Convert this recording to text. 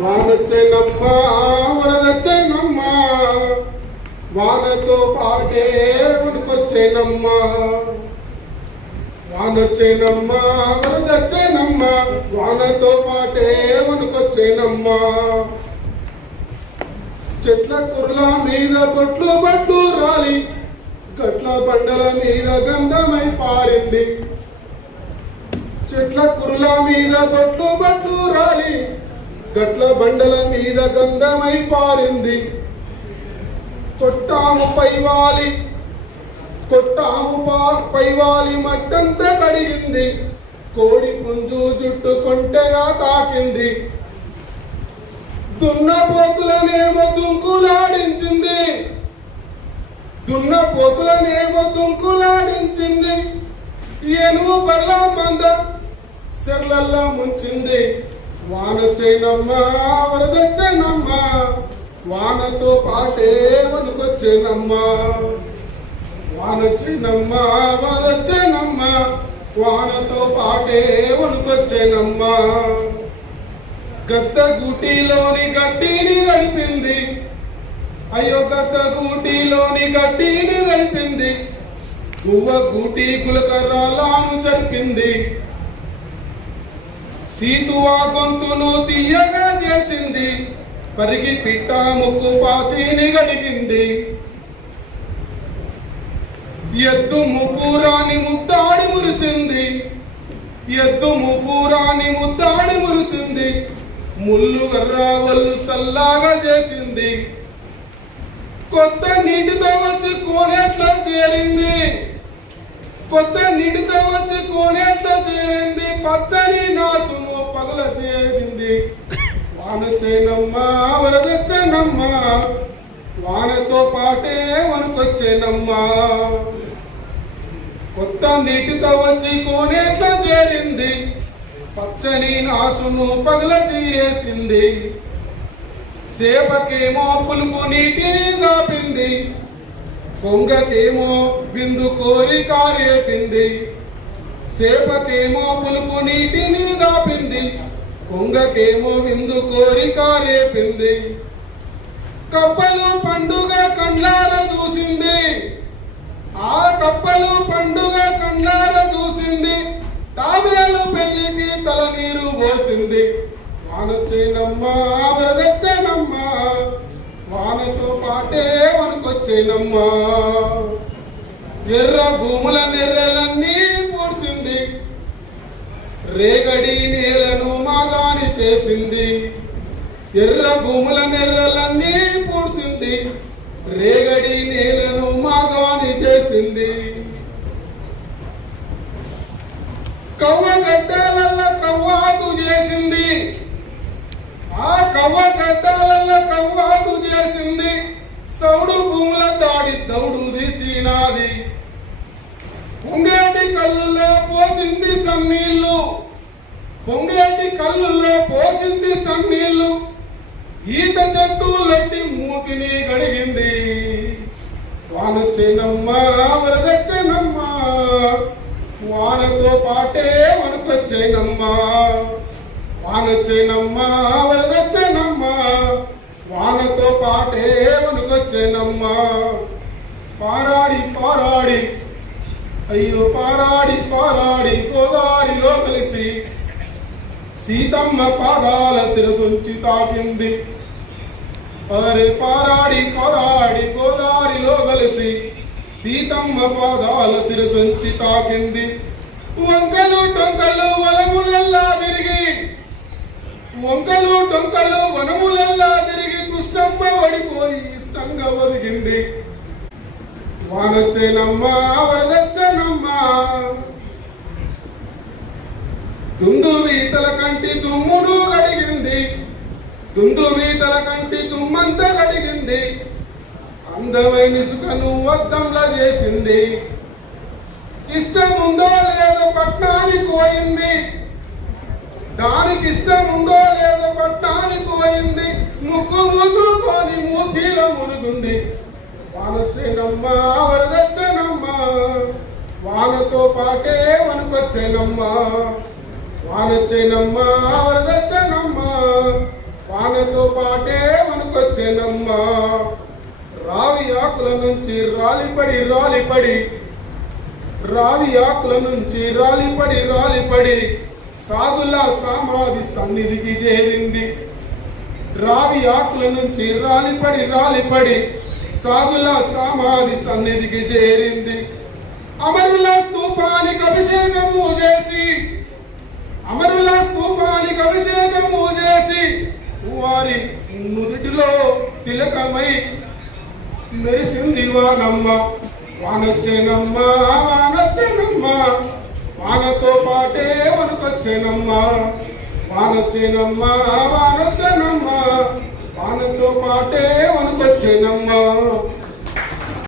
వానొచ్చేనమ్మా వరదొచ్చేనమ్మా వానతో పాటే వణుకొచ్చేనమ్మా వానొచ్చేనమ్మా వరదొచ్చేనమ్మా వానతో పాటే వణుకొచ్చేనమ్మా చెట్ల కుర్ల మీద బొట్లు బట్లు రాలి గట్ల బండల మీద గంధమై పారింది చెట్ల కుర్ల మీద బొట్లు బట్లు రాలి గట్ల బండల మీద గంధమై పారింది కొట్టాము పైవాలి మట్టంతా కడిగింది కోడి పుంజు జుట్టు కొంటెగా తాకింది దున్నపోతులనేమో దుంకులాడించింది ఏనుగు బర్ల మంద సెర్లల్లా ముంచింది వానొచ్చేనమ్మా వరదొచ్చేనమ్మా వానతో పాటే వణుకొచ్చేనమ్మా వానొచ్చేనమ్మా వరదొచ్చేనమ్మా వానతో పాటే వణుకొచ్చేనమ్మా గద్ద గూటిలోని గడ్డిని గడిపింది అయ్యో గద్ద గూటిలోని గడ్డిని గడిపింది గువ్వ గూటి గులకర్రాలను జరిపింది సీతువా గొంతును తీయగా చేసింది పరిగి పిట్ట ముక్కు పాసిని గడిగింది ఎద్దు ముప్పురాని ముద్దాడి మురిసింది ముళ్ళు గర్రా వల్లు సల్లాగా చేసింది కొత్త నీటితో వచ్చి కోనేట్లో చేరింది పచ్చని నాచును పగల చేరింది వానొచ్చేనమ్మా వరదొచ్చేనమ్మా వానతో పాటే వణుకొచ్చేనమ్మా కొత్త నీటితో వచ్చి కోనేట్లో చేరింది పచ్చని నాసును పగల చేసింది సేపకేమో పులుపు నీటిని దాపింది కొంగకేమో బిందు కోరి కారేపింది సేపకేమో పులుపు నీటిని దాపింది కొంగకేమో విందు కోరి కారేపింది కప్పలు పండుగ కండ్లార చూసింది తాబేలు పెళ్లికి తల నీరు పోసింది వానొచ్చేనమ్మా వరదొచ్చేనమ్మా వానతో పాటే వణుకొచ్చేనమ్మా ఎర్ర భూముల నెర్రెలన్నీ పూడ్చింది రేగడి నేలను మాగాని చేసింది ఎర్ర భూముల నెర్రెలన్నీ పూడ్చింది రేగడి నేలను మాగాని చేసింది కవ్వగడ్డలల్ల కవ్వాదు చేసింది కవ్వాదు చేసింది సౌడు భూముల దాడి దౌడు తీసినాది పొంగేటి కళ్ళుల్లో పోసింది సన్నీళ్ళు ఈత చెట్టు లట్టి మూతిని గడిగింది వానొచ్చేనమ్మా వరదొచ్చేనమ్మా వానతో పాటే వణుకొచ్చేనమ్మా వానొచ్చేనమ్మా వరదొచ్చేనమ్మా వానతో పాటే వణుకొచ్చేనమ్మా పారాడి అయ్యో పారాడి గోదారిలో కలిసి సీతమ్మ పాదాల శిరసుంచి తాకింది అరే పారాడి గోదారిలో కలిసి సీతమ్మ పాదాల శిరసుంచి తాకింది వంకలు టొంకలు వనములెల్లా తిరిగి కృష్ణమ్మ వడిపోయి ఇష్టంగా ఒదిగింది వానొచ్చేనమ్మా వరదొచ్చేనమ్మా దుందువీతల కంటి తుమ్మంతా గడిగింది అందమైన ఇసుకను వద్దంలా చేసింది ఇష్టముందో లేదో పట్నానికి పోయింది దానికి ఇష్టముందో లేదో పట్నానికి పోయింది ముక్కు మూసుకొని మూసీలో మునుగుంది వానొచ్చేనమ్మా వరదొచ్చేనమ్మా వానతో పాటే వణుకొచ్చేనమ్మా వానొచ్చేనమ్మా వరదొచ్చేనమ్మా వాన వానొచ్చేనమ్మా. రావి ఆకుల నుంచి రాలిపడి రాలిపడి, రావి ఆకుల నుంచి రాలిపడి రాలిపడి సాధుల సమాధి సన్నిధికి చేరింది. రావి ఆకుల నుంచి రాలిపడి రాలిపడి సాధుల సమాధి సన్నిధికి చేరింది. అమరుల స్తూపానికి అభిషేకము చేసి, అమరుల స్తూపానికి అభిషేకము చేసి వారి నుదుటిలో తిలకమై మెరిసింది వానమ్మ. వానొచ్చేనమ్మా, వానొచ్చేనమ్మా, వానతో పాటే వనుకొచ్చేనమ్మా. వానొచ్చేనమ్మా, వానొచ్చేనమ్మా, వానతో పాటే వనుకొచ్చేనమ్మా.